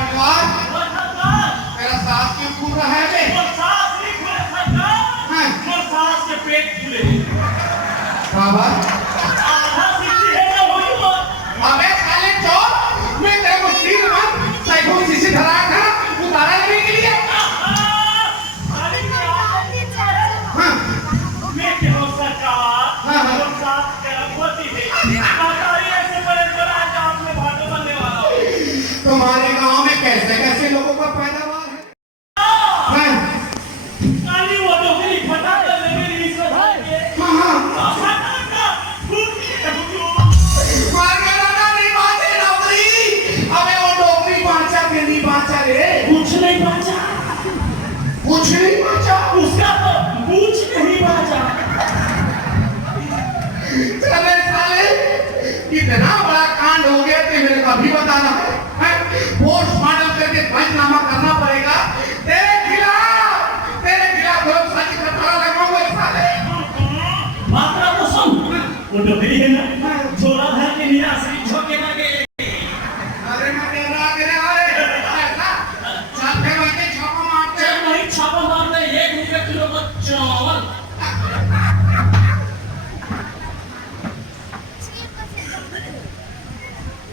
भगवान तेरा सांस क्यों फूल रहा है बे? सांस नहीं फूले सरकार, सांस के पेट फूले। बाबा आधा सीसी है ना वही बात। अबे साले चोर, मैं तेरे को सील में साइकिल सीसी धराया था उतारा लेने के लिए। अरे क्या मैं क्यों सरकार सांस क्या होती है? बताइए ऐसे बड़े बड़ा काम में भाग बनने वाला तुम्हारे गांव में कैसे कैसे लोगों का पैदावार है? काली वो डोगरी फटा कर मेरी रिश्वत है। कुछ नहीं बचा, उसका तो कुछ नहीं बचा। चले साले इतना बड़ा कांड हो गया कि मेरे को अभी बताना है। पोस्टमार्टम करके पंचनामा करना पड़ेगा। तेरे खिलाफ लोग सच का पता लगाओगे साले। मात्रा तो सुन, वो डोगरी है ना, झोला भर के निराश्री झोंके लगे। अरे मैं तेरा छापा मारते 1 रुपये किलो का चावल।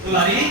दुलारी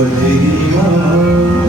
बजरी माँ